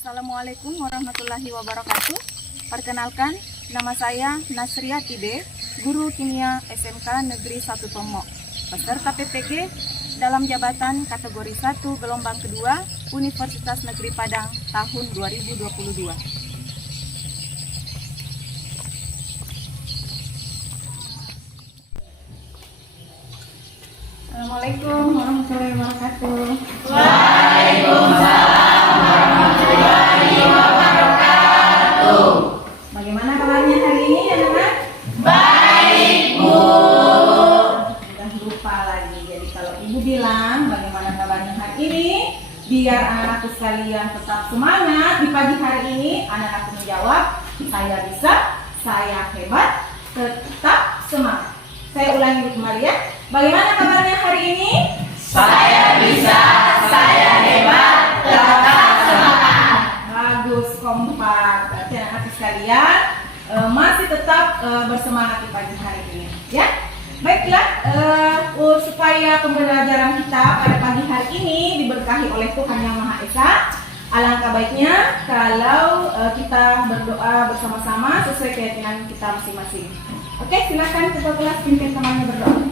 Assalamualaikum warahmatullahi wabarakatuh. Perkenalkan, nama saya Nasriati B, Guru Kimia SMK Negeri 1 Tomo, peserta PPG dalam jabatan kategori 1 gelombang kedua Universitas Negeri Padang tahun 2022. Assalamualaikum warahmatullahi wabarakatuh. Waalaikumsalam warahmatullahi wabarakatuh. Bagaimana kabarnya hari ini, anak-anak? Baik, Bu. Sudah lupa lagi. Jadi kalau Ibu bilang bagaimana kabarnya hari ini, biar anak-anakku sekalian tetap semangat di pagi hari ini, anak-anakku menjawab, saya bisa, saya hebat, tetap semangat. Saya ulangi kembali ya. Bagaimana kabarnya hari ini? Saya bisa, saya hebat, tetap semangat. Bagus, kompak. Berarti anak-anak sekalian masih tetap bersemangat di pagi hari ini, ya. Baiklah, supaya pembelajaran kita pada pagi hari ini diberkahi oleh Tuhan Yang Maha Esa, alangkah baiknya kalau kita berdoa bersama-sama sesuai keyakinan kita masing-masing. Oke, silakan ketua kelas pimpin temannya berdoa.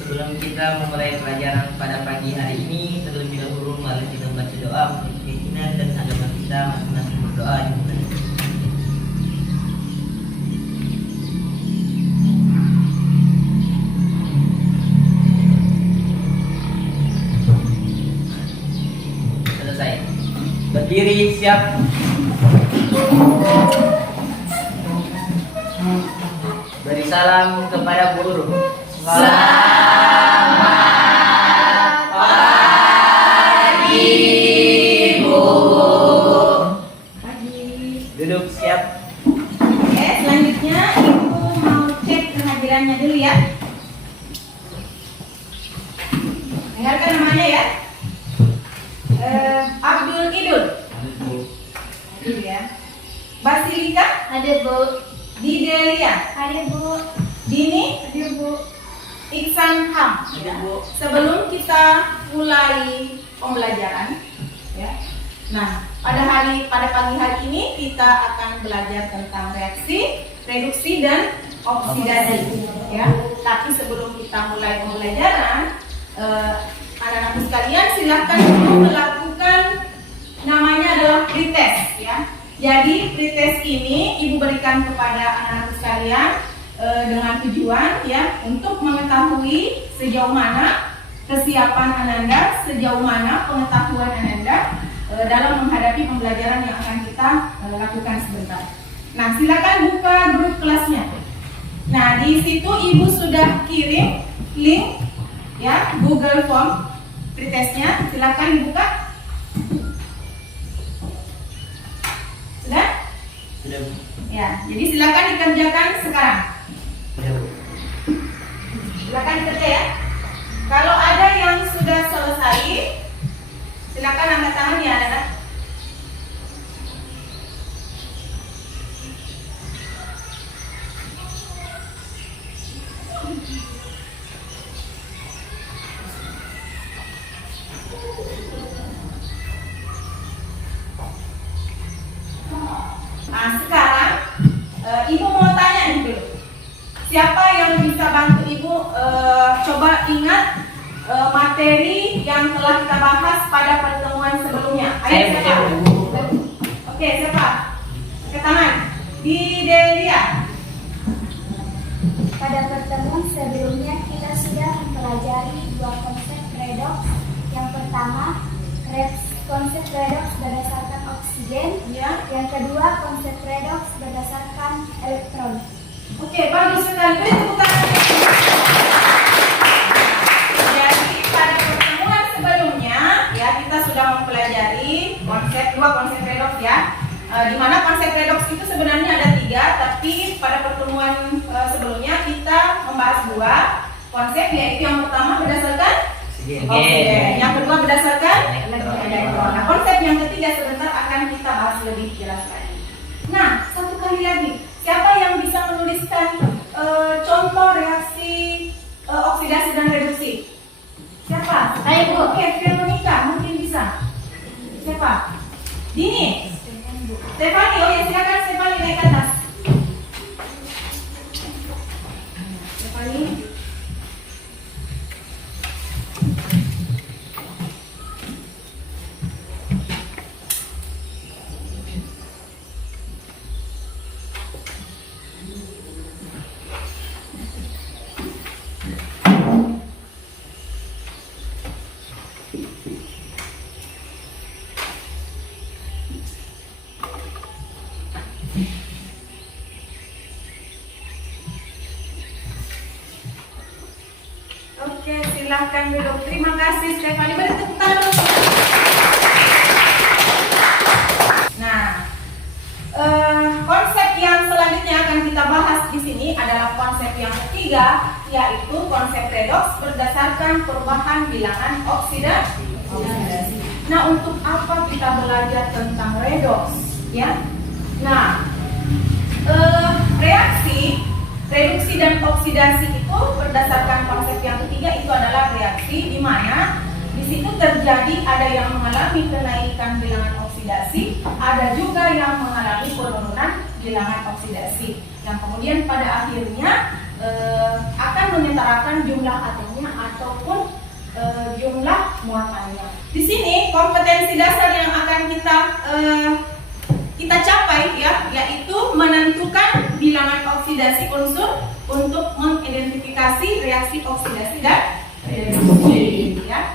Sebelum kita memulai pelajaran pada pagi hari ini, terlebih dahulu mari kita membaca doa untuk keyakinan dan agama kita masing-masing berdoa. Selesai. Berdiri, siap. Beri salam kepada guru. Selamat pagi, Bu. Pagi. Duduk, siap. Oke, selanjutnya Ibu mau cek kehadirannya dulu ya. Dengarkan namanya ya. Abdul Idul. Idul ya. Basilika. Ada, Bu. Didelia. Ada, Bu. Dini. Ada, Bu. Iksan Ham. Ada, Bu. Sebelum kita mulai pembelajaran, ya. Nah, pada pagi hari ini kita akan belajar tentang reaksi, reduksi dan oksidasi, ya. Tapi sebelum kita mulai pembelajaran, anak-anak sekalian silakan dulu melakukan namanya adalah pretest, ya. Jadi pretest ini Ibu berikan kepada anak-anak sekalian dengan tujuan ya untuk mengetahui sejauh mana kesiapan Ananda, sejauh mana pengetahuan Ananda dalam menghadapi pembelajaran yang akan kita lakukan sebentar. Nah, silakan buka grup kelasnya. Nah, di situ Ibu sudah kirim link ya Google Form pretestnya. Silakan dibuka. Sudah? Sudah, Bu. Ya, jadi silakan dikerjakan sekarang. Sudah, Bu. Silakan dikerja ya. Kalau ada yang sudah selesai, silakan angkat tangan ya anak-anak. Nah, sekarang Ibu mau tanya nih dulu. Siapa yang bisa bantu Ibu coba ingat materi yang telah kita bahas pada pertemuan sebelumnya? Ayo siapa? Oke, siapa? Ke tangan. Di Delia. Pada pertemuan sebelumnya kita sudah mempelajari dua konsep redox. Yang pertama, konsep redox berdasarkan oksigen. Ya. Yang kedua, konsep redox berdasarkan elektron. Oke, bagus sekali. Beri tepuk tangan. Jadi pada pertemuan sebelumnya ya kita sudah mempelajari dua konsep redox ya. Di mana konsep redox itu sebenarnya ada 3, tapi pada pertemuan sebelumnya kita membahas 2 konsep, yaitu yang pertama berdasarkan oksigen, yang kedua berdasarkan elektron. Nah, konsep yang ketiga sebentar akan kita bahas lebih jelas lagi. Nah, satu kali lagi, siapa yang bisa menuliskan contoh reaksi oksidasi dan reduksi? Siapa? Ayo, Bu. Oke, Veronica mungkin bisa. Siapa? Dini. Stefani, oh ya silakan Stefani naik ke atas. Stefani. Oke, silahkan duduk. Terima kasih Stefani. Beri tepuk tangan dulu. Nah, konsep yang selanjutnya akan kita bahas di sini adalah konsep yang ketiga, yaitu konsep redoks berdasarkan perubahan bilangan oksidasi. Nah, untuk apa kita belajar tentang redoks? Ya, nah, reduksi dan oksidasi itu berdasarkan konsep yang ketiga itu adalah reaksi di mana di situ terjadi ada yang mengalami kenaikan bilangan oksidasi, ada juga yang mengalami penurunan bilangan oksidasi. Yang kemudian pada akhirnya akan menyetarakan jumlah atomnya ataupun jumlah muatannya. Di sini kompetensi dasar yang akan kita capai ya, yaitu menentukan bilangan oksidasi unsur untuk mengidentifikasi reaksi oksidasi dan reduksi ya.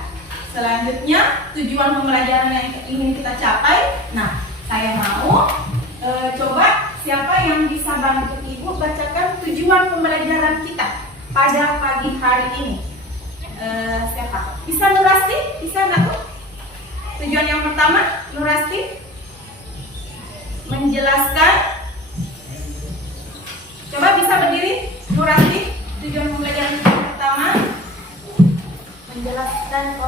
Selanjutnya tujuan pembelajaran yang ingin kita capai. Nah, saya mau coba siapa yang bisa bantu Ibu bacakan tujuan pembelajaran kita pada pagi hari ini. Siapa? Bisa Nurasti? Bisa nggak tuh? Tujuan yang pertama, Nurasti menjelaskan. Coba bisa berdiri, Nurasti. Tujuan pembelajaran yang pertama Menjelaskan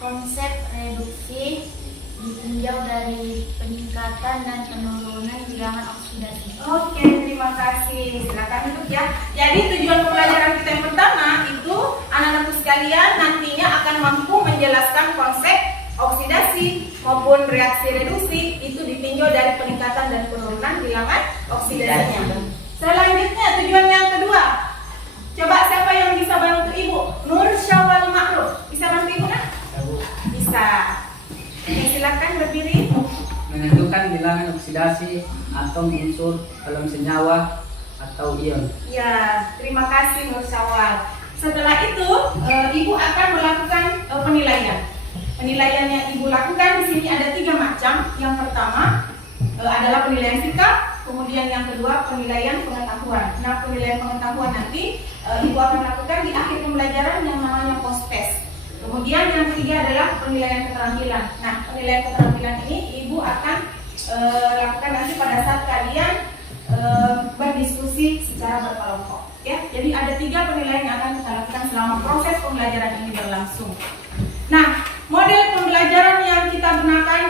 konsep reduksi ditinjau dari peningkatan dan penurunan bilangan oksidasi. Oke, terima kasih. Silakan duduk ya. Jadi tujuan pembelajaran kita yang pertama itu anak-anakku sekalian nantinya akan mampu menjelaskan konsep oksidasi maupun reaksi reduksi itu ditinjau dari peningkatan dan penurunan bilangan oksidasinya. Selanjutnya tujuan yang kedua. Coba siapa yang bisa bantu Ibu? Nur Syawal Ma'ruf. Bisa bantu Ibu nak? Bisa. Oke, silakan berdiri. Menentukan bilangan oksidasi atom unsur dalam senyawa atau ion. Ya, terima kasih Nur Syawal. Setelah itu, Ibu akan melakukan penilaian. Penilaian yang Ibu lakukan di sini ada 3 macam. Yang pertama adalah penilaian sikap, kemudian yang kedua penilaian pengetahuan. Nah, penilaian pengetahuan nanti Ibu akan lakukan di akhir pembelajaran yang namanya post test. Kemudian yang ketiga adalah penilaian keterampilan. Nah, penilaian keterampilan ini Ibu akan lakukan nanti pada saat kalian berdiskusi secara berkelompok. Ya, jadi ada 3 penilaian yang akan kita lakukan selama proses pembelajaran ini berlangsung. Nah, model pembelajaran yang kita gunakan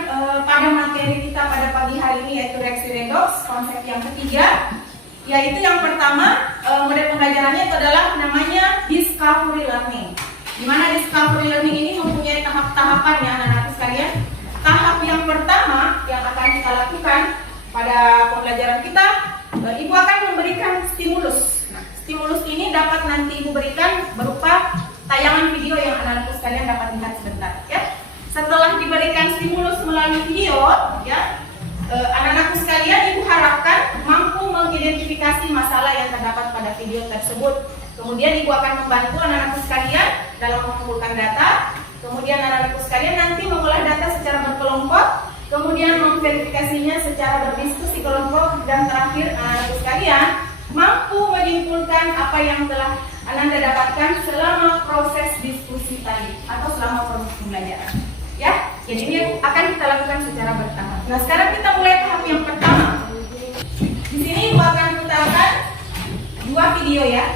pada materi kita pada pagi hari ini yaitu reaksi redoks, konsep yang ketiga, yaitu yang pertama model pembelajarannya itu adalah namanya discovery learning. Di mana discovery learning ini mempunyai tahap-tahapan ya anak-anak sekalian. Tahap yang pertama yang akan kita lakukan pada pembelajaran kita, Ibu akan memberikan stimulus. Nah, stimulus ini dapat nanti Ibu berikan berupa tayangan video yang anak-anak sekalian dapat lihat sebentar ya. Setelah diberikan stimulus melalui video ya, anak-anak sekalian Ibu harapkan mampu mengidentifikasi masalah yang terdapat pada video tersebut. Kemudian Ibu akan membantu anak-anak sekalian dalam mengumpulkan data. Kemudian anak-anak sekalian nanti mengolah data secara berkelompok, kemudian memverifikasinya secara berdiskusi kelompok, dan terakhir anak-anak sekalian mampu menyimpulkan apa yang telah Anda dapatkan selama proses diskusi tadi atau selama proses pembelajaran. Ya, jadi ini akan kita lakukan secara bertahap. Nah, sekarang kita mulai tahap yang pertama. Di sini Ibu akan putarkan 2 video ya.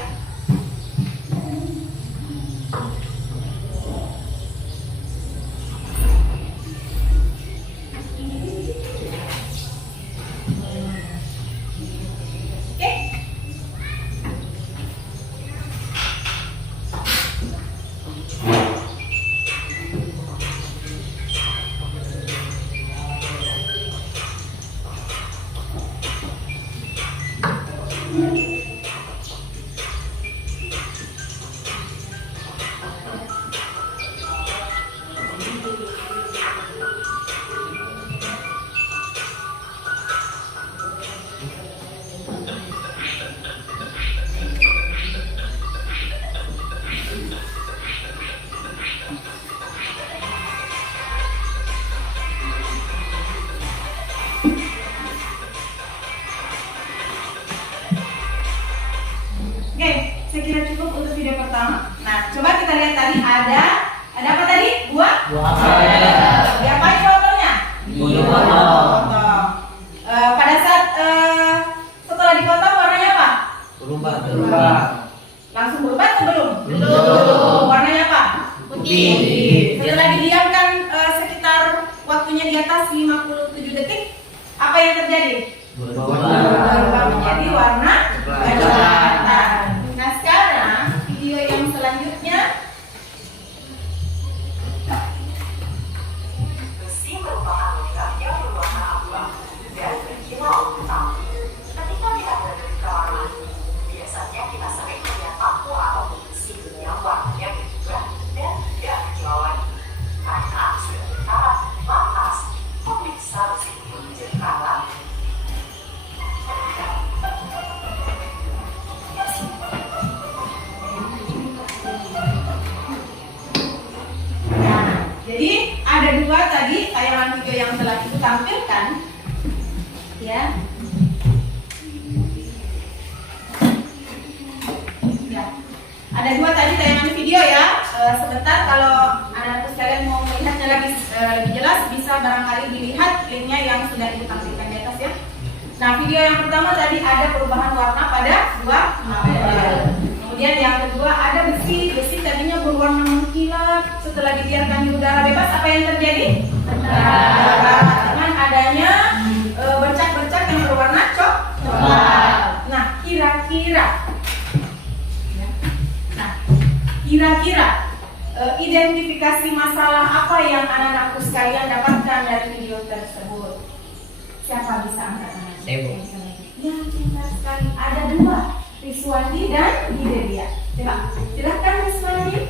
Saya kira cukup untuk video pertama. Nah, coba kita lihat tadi ada apa tadi? Buah? Diapain wortelnya? Dipotong. Pada saat setelah dipotong warnanya apa? Berubah. Langsung berubah atau belum? Belum. Warnanya apa? Putih. Setelah didiamkan sekitar waktunya di atas 57 detik, apa yang terjadi? Berubah menjadi warna kecoklatan. Nah, sekarang video yang selanjutnya. Besi merupakan logam yang berwarna abu-abu dan berkilau hitam. Ketika kita berada di kamar mandi, biasanya kita sering melihat lampu atau besi yang warnanya berubah dan tidak berkilauan. Karena sudah berkarat, lantas pemirsa besi itu menjadi karat. Nah, jadi ada dua tadi tayangan video yang telah Ibu tampilkan, ya. Ya, ada dua tadi tayangan video ya. Sebentar kalau anak-anak sekalian mau melihatnya lebih jelas, bisa barangkali dilihat linknya yang sudah Ibu tampilkan di atas ya. Nah, video yang pertama tadi ada perubahan warna pada buah apel. Kemudian yang kedua ada besi tadinya berwarna mengkilap, setelah dibiarkan di udara bebas apa yang terjadi? Dengan adanya bercak-bercak yang berwarna coklat. Nah, kira-kira identifikasi masalah apa yang anak-anakku sekalian dapatkan dari video tersebut? Siapa bisa angkat tangan? Saya, Bu. Ya, pintar sekali. Ada dua, Rizwandi dan Hidelia. Coba, silahkan Rizwandi.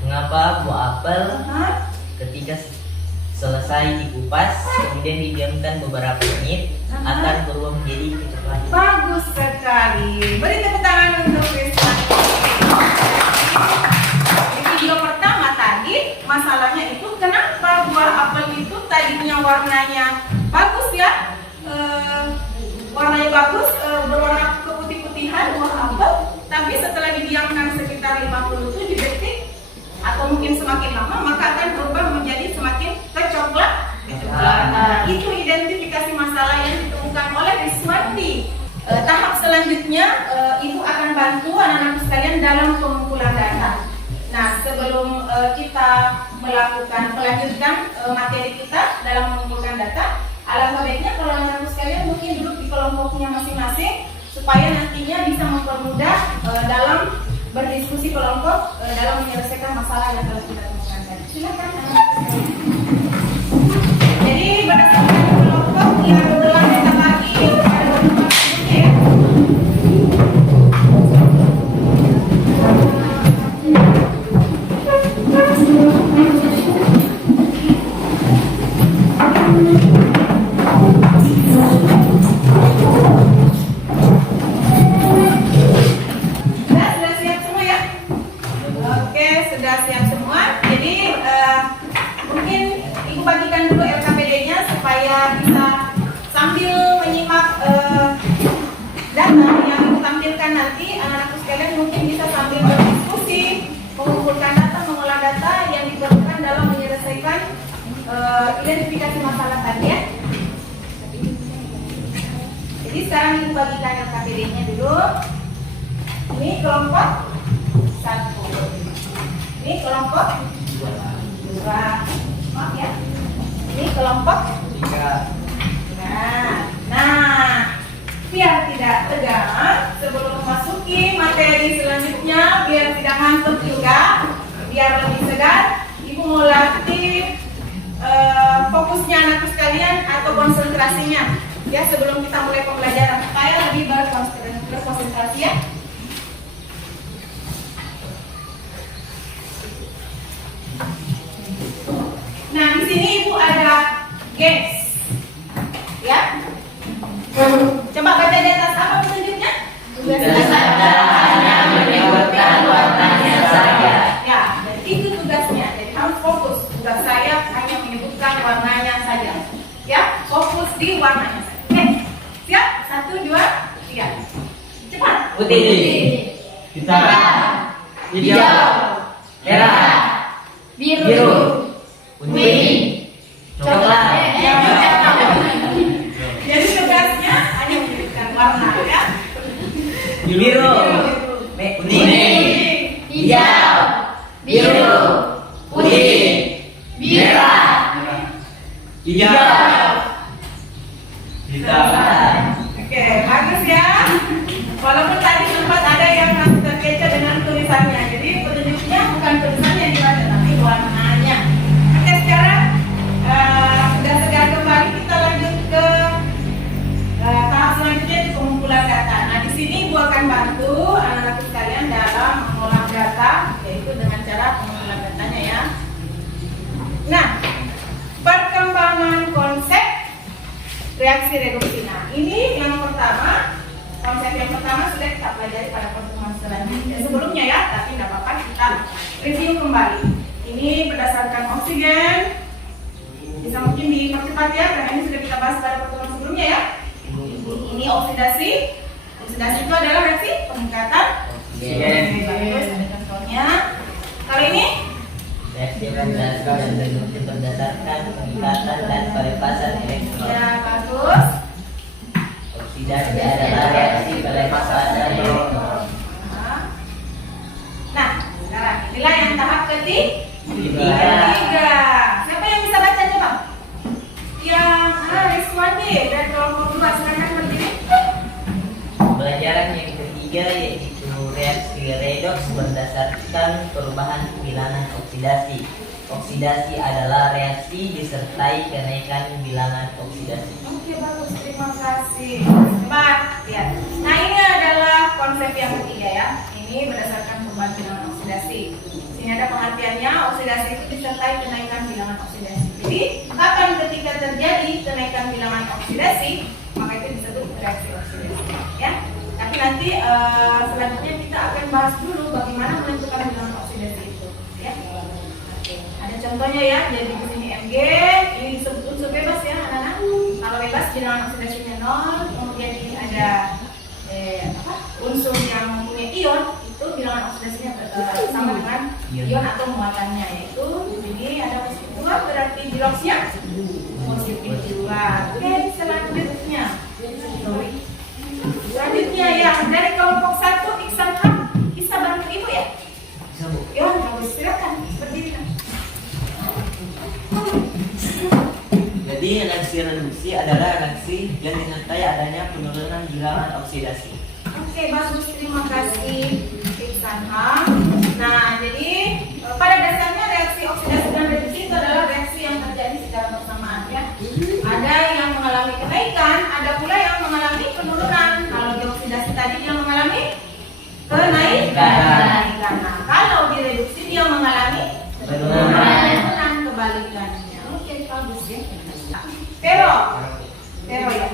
Mengapa buah apel Hah? ketika selesai dikupas kemudian didiamkan beberapa menit akan berubah menjadi kecoklatan? Bagus sekali. Beri tepuk tangan untuk Rizwandi. Di video pertama tadi masalahnya itu kenapa buah apel itu tadinya warnanya bagus ya, warnanya bagus, berwarna keputih-putihan buah apel, tapi setelah didiamkan sekitar 57 detik atau mungkin semakin lama maka akan berubah menjadi semakin kecoklatan. Itu identifikasi masalah yang ditemukan oleh Rizwandi. Tahap selanjutnya Ibu akan bantu anak-anak sekalian dalam pengumpulan data. Nah, sebelum kita melanjutkan materi kita dalam mengumpulkan data, alangkah baiknya kalau anak-anak sekalian mungkin duduk di kelompoknya masing-masing supaya nantinya bisa mempermudah dalam berdiskusi kelompok dalam menyelesaikan masalah yang telah kita temukan tadi. Silakan anak-anak sekalian. Jadi berdasarkan kelompok yang telah kita bagi pada beberapa sebelumnya ya. Sudah siap semua ya? Oke, sudah siap semua. Jadi mungkin Ibu bagikan dulu LKPD-nya supaya bisa sambil menyimak data yang Ibu tampilkan nanti, anak-anakku sekalian mungkin bisa sambil berdiskusi, mengumpulkan data, mengolah data yang diperlukan dalam menyelesaikan identifikasi masalah tadi ya. Jadi sekarang Ibu bagikan LKPD-nya dulu. Ini kelompok 1. Ini kelompok 2. Maaf ya. Ini kelompok 3. Nah, biar tidak tegang sebelum memasuki materi selanjutnya, biar tidak ngantuk juga, biar lebih segar, Ibu mau latih fokusnya anakku sekalian atau konsentrasinya ya sebelum kita mulai pembelajaran supaya lebih berkonsentrasi ya. Nah, di sini Ibu ada games ya. Coba baca di atas apa petunjuknya? Tugas saya hanya menyebutkan warnanya saja. Ya, dan itu tugasnya. Jadi harus fokus. Tugas saya hanya menyebutkan warnanya saja. Ya, fokus di warnanya saja. Oke, siap? 1, 2, 3. Cepat. Putih. hitam, hijau, merah, biru, kuning, coklat. Jadi tugasnya hanya memberikan warna ya. biru, kuning, hijau, biru, kuning, merah, hijau, hitam. Oke, bagus ya. Walaupun tadi sempat ada yang masih terkecoh dengan tulisannya. Jadi petunjuknya bukan tulisannya yang dibaca, tapi warnanya. Oke, sekarang sudah segar kembali, kita lanjut ke tahap selanjutnya di pengumpulan data. Nah, di sini Ibu akan bantu anak-anak sekalian dalam mengolah data, yaitu dengan cara pengumpulan datanya ya. Nah, perkembangan konsep reaksi reduksi. Nah, ini yang pertama, konsep yang pertama sudah kita pelajari pada pertemuan sebelumnya ya, tapi tidak apa-apa, kita review kembali. Ini berdasarkan oksigen, bisa mungkin dipercepat ya, karena ini sudah kita bahas pada pertemuan sebelumnya ya. Ini oksidasi. Oksidasi itu adalah reaksi peningkatan oksigen. Bagus, ada contohnya. Kalau ini Reaksi berdasarkan peningkatan dan pelepasan elektron. ya bagus. Oksidasi adalah reaksi pelepasan elektron. Nah, sekarang inilah yang tahap ketiga. Siapa yang bisa baca coba? Yang Reswandi dan kelompok 2 silakan berdiri. Pelajaran yang ketiga yaitu reaksi redoks berdasarkan perubahan bilangan oksidasi. Oksidasi adalah reaksi disertai kenaikan bilangan oksidasi. Oke, bagus, terima kasih. Coba lihat. Nah, ini adalah konsep yang ketiga ya. Ini berdasarkan perubahan bilangan oksidasi. Sini ada pengertiannya, oksidasi itu disertai kenaikan bilangan oksidasi. Jadi, kapan ketika terjadi kenaikan bilangan oksidasi, maka itu disebut reaksi oksidasi. Ya. Tapi nanti selanjutnya kita akan bahas dulu bagaimana menentukan bilangan oksidasi itu. Ya. Oke. Ada contohnya ya. Jadi di sini Mg, ini disebut unsur bebas ya, anak-anak. Kalau bebas bilangan oksidasinya 0, kemudian ini ada unsur yang mempunyai ion, itu bilangan oksidasinya sama dengan ion atau muatannya, yaitu di sini ada positif 2, berarti biloxnya positif 2. Oke, selanjutnya. Selanjutnya yang dari kelompok 1 Iksan Ham, bisa bantu Ibu ya? Ya, bagus, silakan berdiri. Jadi reaksi reduksi adalah reaksi yang disertai adanya penurunan bilangan oksidasi. Oke, bagus, terima kasih Iksan Ham. Nah, jadi pada dasarnya reaksi oksidasi dan reduksi itu adalah reaksi yang terjadi secara bersamaan ya. Ada yang mengalami kenaikan, ada pula yang mengalami penurunan. Kalau di oksidasi tadi dia mengalami kenaikan. Nah, kalau di reduksi dia mengalami penurunan, kebalikannya. Oke, bagus ya. Pero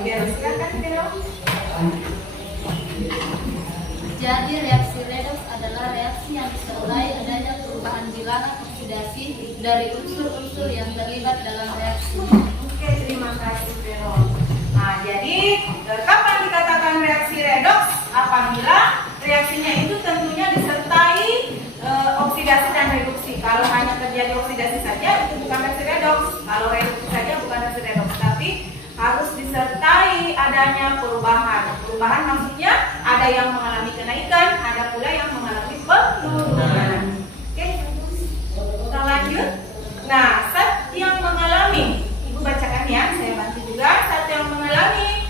ya, silakan Pero. Jadi reaksi redoks adalah reaksi yang disertai adanya perubahan bilangan oksidasi dari unsur-unsur yang terlibat dalam reaksi. Oke, terima kasih Vero. Nah, jadi kapan dikatakan reaksi redoks? Apabila reaksinya itu tentunya disertai oksidasi dan reduksi. Kalau hanya terjadi oksidasi saja itu bukan reaksi redoks. Kalau reduksi saja bukan reaksi redoks, tapi harus disertai adanya perubahan. Perubahan maksudnya ada yang mengalami kenaikan, ada pula yang mengalami penurunan. Oke, kita lanjut. Nah, saat yang mengalami, Ibu bacakan ya, saya bantu juga. Saat yang mengalami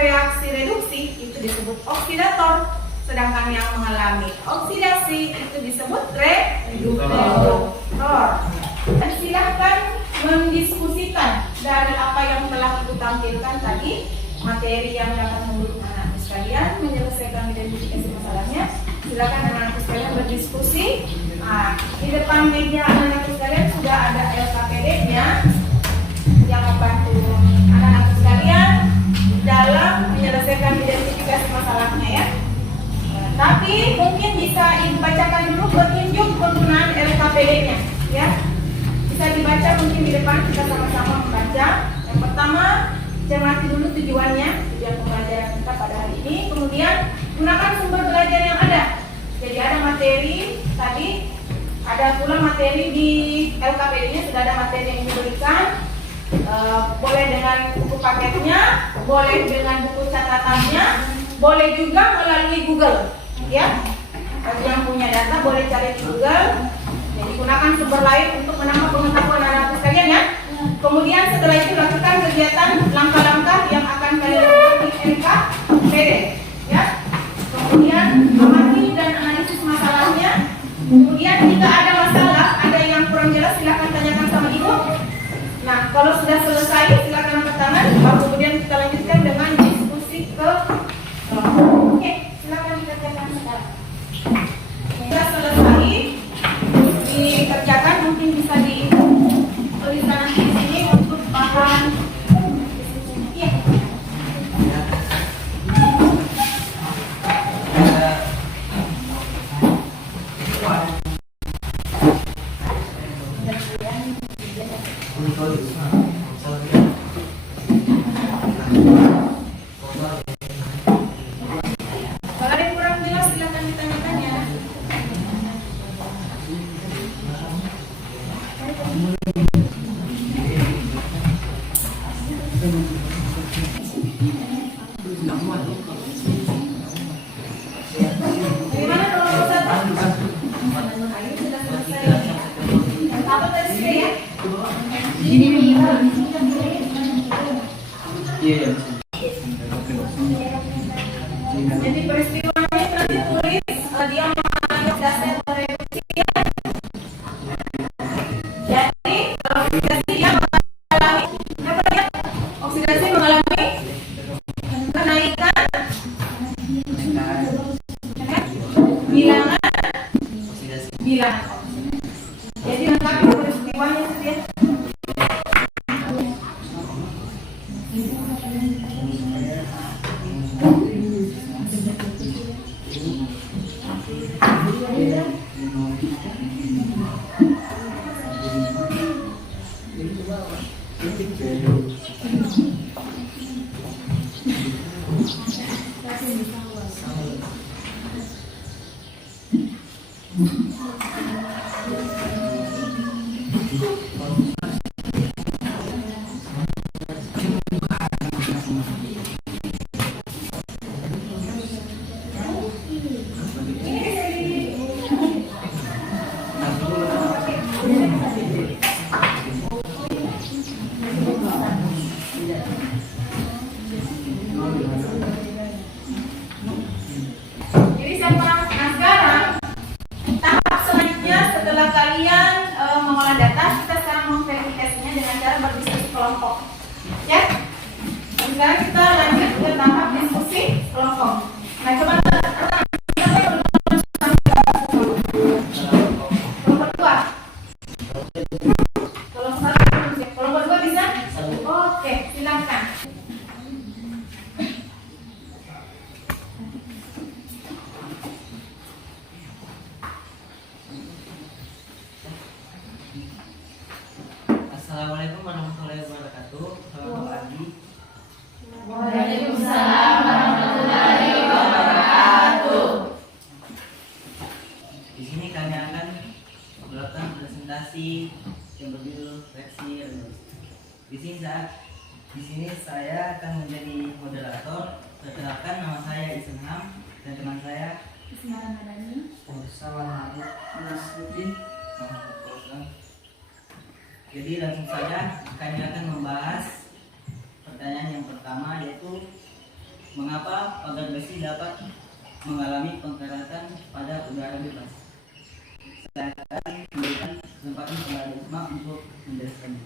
reaksi reduksi itu disebut oksidator, sedangkan yang mengalami oksidasi itu disebut reduktor. Dan silahkan mendiskusikan dari apa yang telah Ibu tampilkan tadi, materi yang dapat membantu anak-anak sekalian menyelesaikan identifikasi masalahnya. Silakan anak-anak sekalian berdiskusi. Nah, di depan meja anak-anak sekalian sudah ada LKPD-nya yang membantu anak-anak sekalian dalam menyelesaikan identifikasi masalahnya ya. Tapi mungkin bisa Ibu bacakan dulu petunjuk penggunaan LKPD-nya ya. Bisa dibaca mungkin di depan, kita sama-sama membaca. Yang pertama, cermati dulu tujuan pembelajaran kita pada hari ini. Kemudian gunakan sumber belajar yang ada. materi tadi, ada pula materi di LKPD ini sudah ada materi yang diberikan. Boleh dengan buku paketnya, boleh dengan buku catatannya, boleh juga melalui Google, ya. Bagi yang punya data boleh cari di Google. Jadi gunakan sumber lain untuk menambah pengetahuan anak sekalian ya. Kemudian setelah itu lakukan kegiatan langkah-langkah yang akan kalian lakukan di LKPD, ya. Kemudian amati dan analisis masalahnya. Kemudian jika ada masalah, ada yang kurang jelas, silakan tanyakan sama ibu. Nah, kalau sudah selesai, silakan angkat tangan. Baru kemudian kita lanjutkan dengan diskusi ke oke, silakan dikerjakan sekarang. Sudah selesai dikerjakan, mungkin bisa dituliskan nanti di sini untuk bahan. Iya. Kalau ada yang kurang jelas, silakan ditanyakan ya. Bagaimana kalau Ustaz? Ayo sudah selesai. Apa tadi sudah ya? Iya. Jadi peristiwanya telah ditulis, dia mengalami dasar reduksi. Jadi oksidasi dia mengalami apa ya? Oksidasi mengalami kenaikan bilangan. Jadi lengkap peristiwanya itu ya. Jadi sekarang tahap selanjutnya setelah kalian mengolah data, kita sekarang memverifikasinya dengan cara berdiskusi kelompok. Ya. Dan sekarang kita lanjut ke tahap diskusi kelompok. Nah, coba kelompok dua. Kelompok dua bisa? Oke, silakan. Assalamualaikum warahmatullahi wabarakatuh. Selamat pagi. Waalaikumsalam warahmatullahi wabarakatuh. Di sini kami akan melakukan presentasi yang berjudul reaksi reduksi. Di sini saya akan menjadi moderator. Perkenalkan, nama saya Isenham dan teman saya Ismail Madani. Bersama Nasruddin. Jadi langsung saja kami akan membahas pertanyaan yang pertama, yaitu mengapa pagar besi dapat mengalami pengkaratan pada udara bebas. Saya akan memberikan kesempatan kepada Isma untuk menjelaskannya.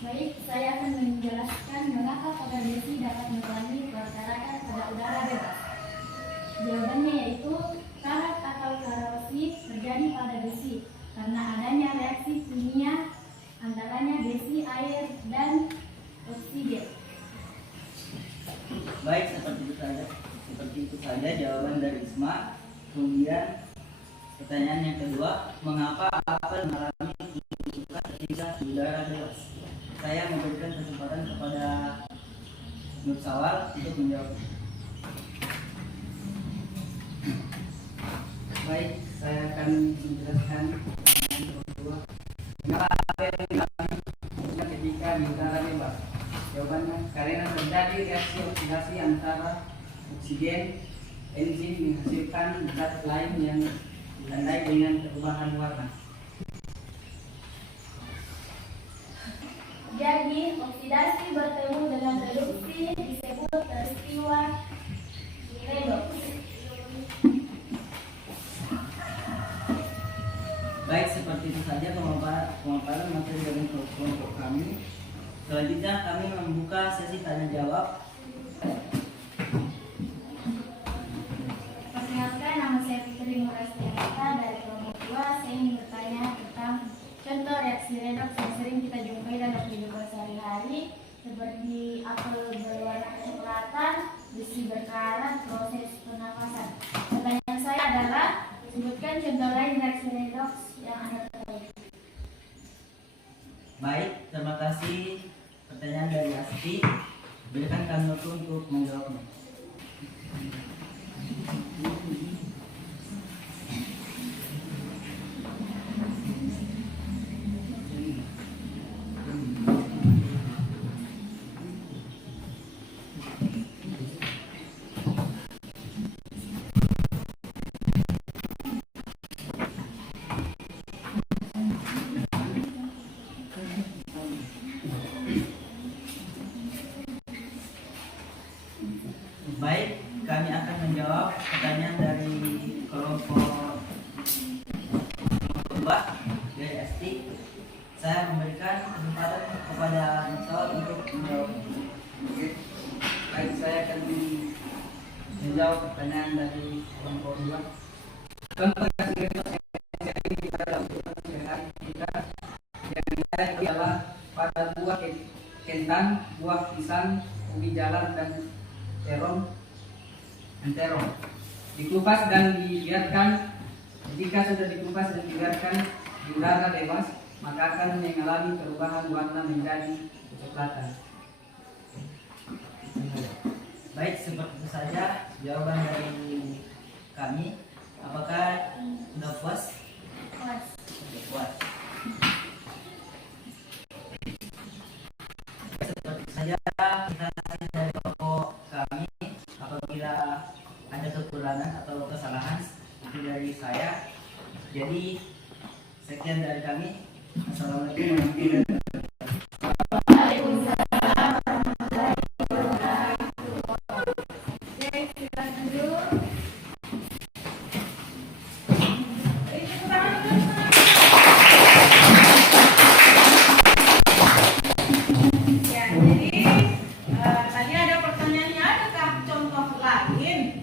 Baik, saya akan menjelaskan mengapa pagar besi dapat mengalami pergerakan pada udara bebas. Jawabannya yaitu karat atau korosif terjadi pada besi karena adanya reaksi kimia antaranya besi, air, dan oksigen. Baik, seperti itu saja jawaban dari Isma. Kemudian pertanyaan yang kedua, mengapa apel mengalami kerusakan ketika udara bebas? Saya memberikan kesempatan kepada Nur Sawal untuk menjawab. akan menjelaskan yang kedua. Mengapa apa yang dialami ketika di udara bebas? Jawabannya karena terjadi reaksi oksidasi antara oksigen, enzim menghasilkan zat lain yang ditandai dengan perubahan warna. Jadi, oksidasi bertemu dengan reduksi disebut peristiwa redoks. Baik, seperti itu saja pemaparan materi dari kelompok kami. Selanjutnya kami membuka sesi tanya jawab. Perkenalkan, nama saya Fitri Murasdianita dari kelompok 2. Saya ingin bertanya tentang contoh reaksi redoks yang sering kita jumpai dalam kehidupan sehari-hari, seperti apel berwarna kecoklatan, besi berkarat, proses pernafasan. Pertanyaan saya adalah, sebutkan contoh lain reaksi redoks yang Anda ketahui. Baik, terima kasih pertanyaan dari Asti. Berikan kami waktu untuk menjawabnya. Baik, kami akan menjawab pertanyaan dari kelompok 2 dari Asti. Saya memberikan kesempatan kepada Mustafa untuk menjawab. Oke. Baik, saya akan menjawab pertanyaan dari kelompok 2. Contoh reaksi redoks yang sering kita lakukan sehari-hari kita yang lain adalah pada buah kentang, buah pisang, ubi jalar dan terong dikupas dan dibiarkan. Jika sudah dikupas dan dibiarkan di udara bebas, maka akan mengalami perubahan warna menjadi kecoklatan. Baik, seperti itu saja jawaban dari kami. Apakah sudah puas? Puas. Oke, puas. Seperti itu saja kita dari kelompok kami. Apabila ada kekurangan atau kesalahan itu dari saya. Jadi sekian dari kami. Assalamualaikum warahmatullahi wabarakatuh. Ya, jadi tadi ada pertanyaannya, adakah contoh lain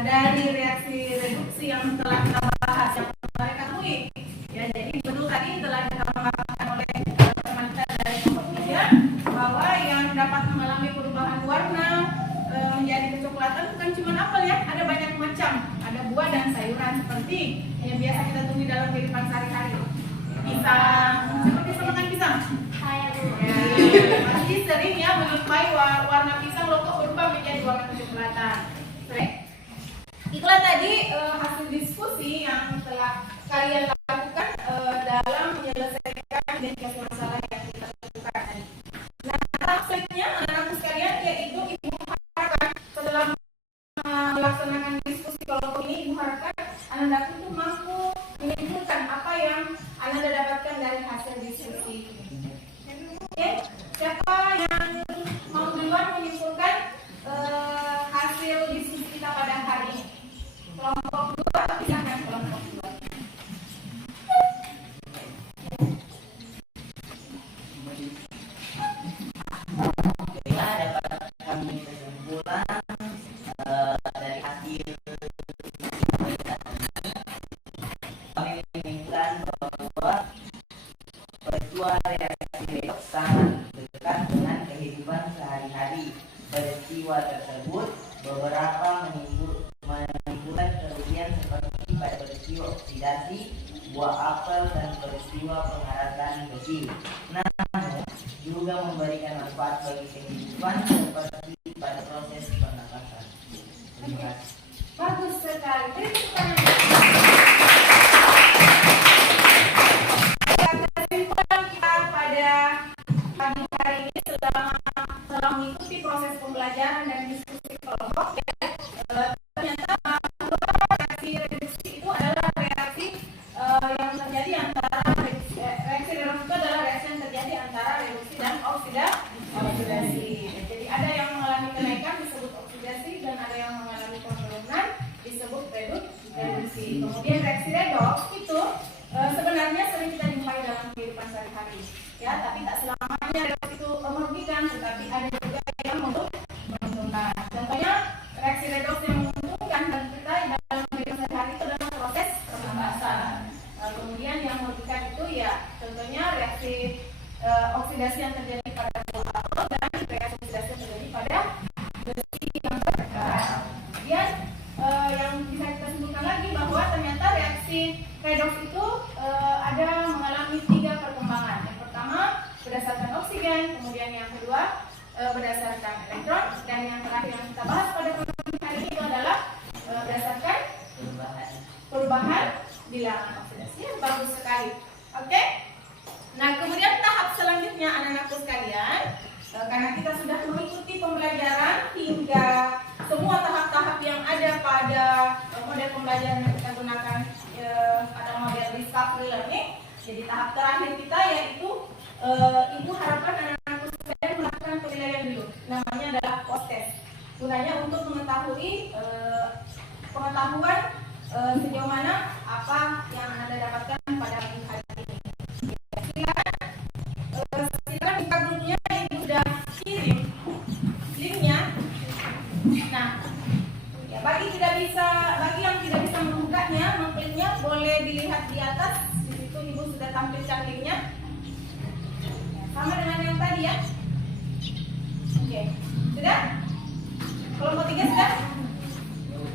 dari reaksi reduksi yang telah kita bahas yang mereka ketahui? Ya, jadi betul tadi telah dikatakan oleh teman kita dari kelompok 3 bahwa yang dapat mengalami perubahan warna menjadi kecoklatan bukan cuma apel ya, ada banyak macam, ada buah dan sayuran seperti yang biasa kita temui dalam kehidupan sehari-hari. Pisang, seperti sama makan pisang. Ya, masih sering ya menyerupai warna pisang loh kok berubah menjadi warna kecoklatan. Baik. Itulah tadi hasil diskusi yang telah kalian lakukan dalam menyelesaikan identifikasi masalah yang kita lakukan tadi. Nah, selanjutnya anak-anakku sekalian, yaitu Ibu harapkan setelah melaksanakan diskusi kelompok ini, Ibu harapkan anak-anakku itu mampu menyimpulkan apa yang Anda dapatkan dari hasil diskusi ini. Oke, siapa yang mau duluan menyimpulkan hasil diskusi kita pada hari ini? Kelompok 2, silakan kelompok 2. Kita dapat kami kesimpulan dari hasil kami menyimpulkan bahwa peristiwa reaksi redoks sangat dekat dengan kehidupan sehari-hari. Peristiwa tersebut beberapa menimbulkan kerugian seperti pada peristiwa oksidasi buah apel dan peristiwa pengharapan besi. Namun juga memberikan manfaat bagi kehidupan seperti pada proses pernapasan. Terima kasih. Bagus sekali. Beri tepuk tangan. reaksi. Kemudian reaksi redoks itu sebenarnya sering kita jumpai dalam kehidupan sehari-hari, ya. Tapi tak selamanya redoks itu merugikan, tetapi ada juga yang menguntungkan. Contohnya reaksi redoks yang menguntungkan dan kita dalam kehidupan sehari-hari itu adalah proses pemanasan. Kemudian yang merugikan itu ya contohnya reaksi oksidasi yang terjadi pada alkohol dan reaksi oksidasi yang terjadi pada besi yang terbakar. Kemudian yang bisa kita simpulkan lagi bahwa ternyata reaksi redoks itu ada mengalami 3 perkembangan. Yang pertama berdasarkan oksigen, kemudian yang kedua berdasarkan elektron, dan yang terakhir yang kita bahas pada pertemuan hari ini itu adalah berdasarkan perubahan bilangan oksidasi. Yang bagus sekali. Oke? Nah, kemudian tahap selanjutnya anak-anakku sekalian, karena kita sudah mengikuti pembelajaran hingga semua tahap-tahap yang ada pada model pembelajaran yang kita gunakan pada model discovery learning. Jadi tahap terakhir kita yaitu ibu harapkan anak-anakku sekalian melakukan penilaian dulu. Namanya adalah post test. Gunanya untuk mengetahui pengetahuan sejauh mana apa yang Anda dapatkan pada hari ini. Silakan buka grupnya, ibu sudah kirim linknya. Nah, ya bagi yang tidak bisa membukanya, mengkliknya boleh dilihat di atas. Di situ ibu sudah tampilkan linknya. Sama dengan yang tadi ya. Oke, sudah? Kelompok 3 sudah?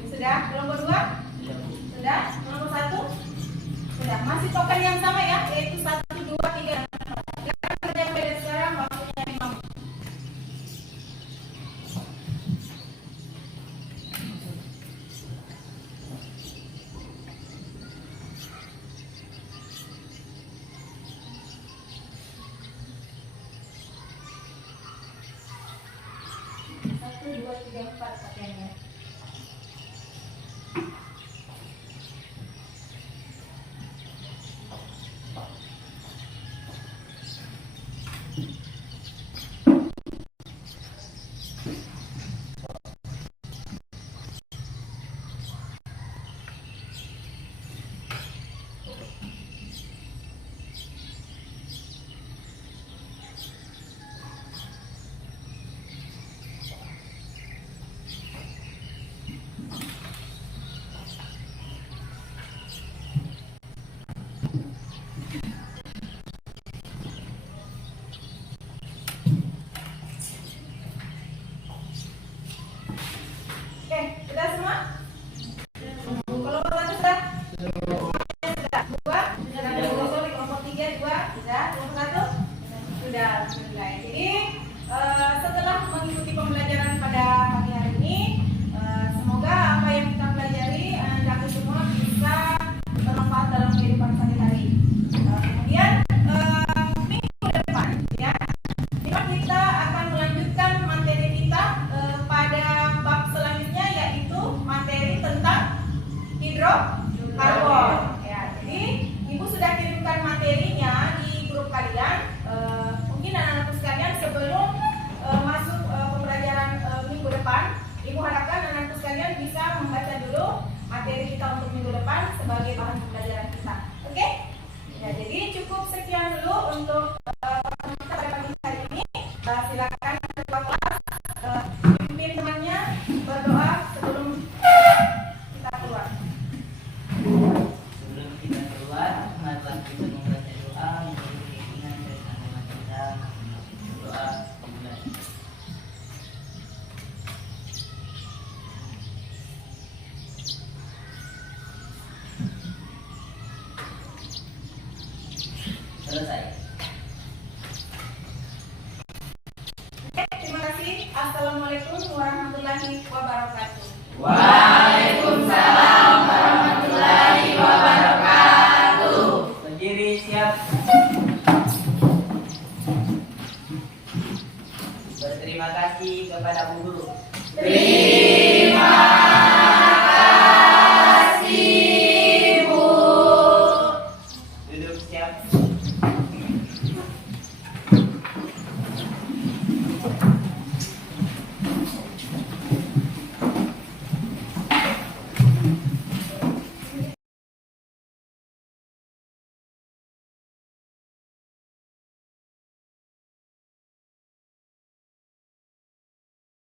Sudah? Kelompok 2? Sudah? Kelompok 1? Sudah? Masih token yang sama ya, yaitu 1, 2, 3. Jangan kerja beda sekarang, waktunya 5 menit. Satu, dua, tiga, 4 pakaiannya. Oke, sudah semua? Kelompok 1 sudah? Semuanya sudah? 2? Sudah di kelompok 3, 2? Sudah? Kelompok 1? Sudah, mulai. Jadi setelah mengikuti pembelajaran pada pagi hari ini, semoga apa yang kita pelajari anak-anak semua bisa bermanfaat dalam kehidupan sehari-hari. Kemudian minggu depan ya, kita akan melanjutkan materi kita pada bab selanjutnya, yaitu materi tentang hidrokarbon. Ya, jadi ibu sudah kirimkan materinya di grup kalian. Mungkin anak-anak sekalian sebelum masuk pembelajaran minggu depan, ibu harapkan anak-anak sekalian bisa membaca dulu materi kita untuk minggu depan sebagai bahan pembelajaran kita. Oke? Ya, jadi cukup sekian dulu untuk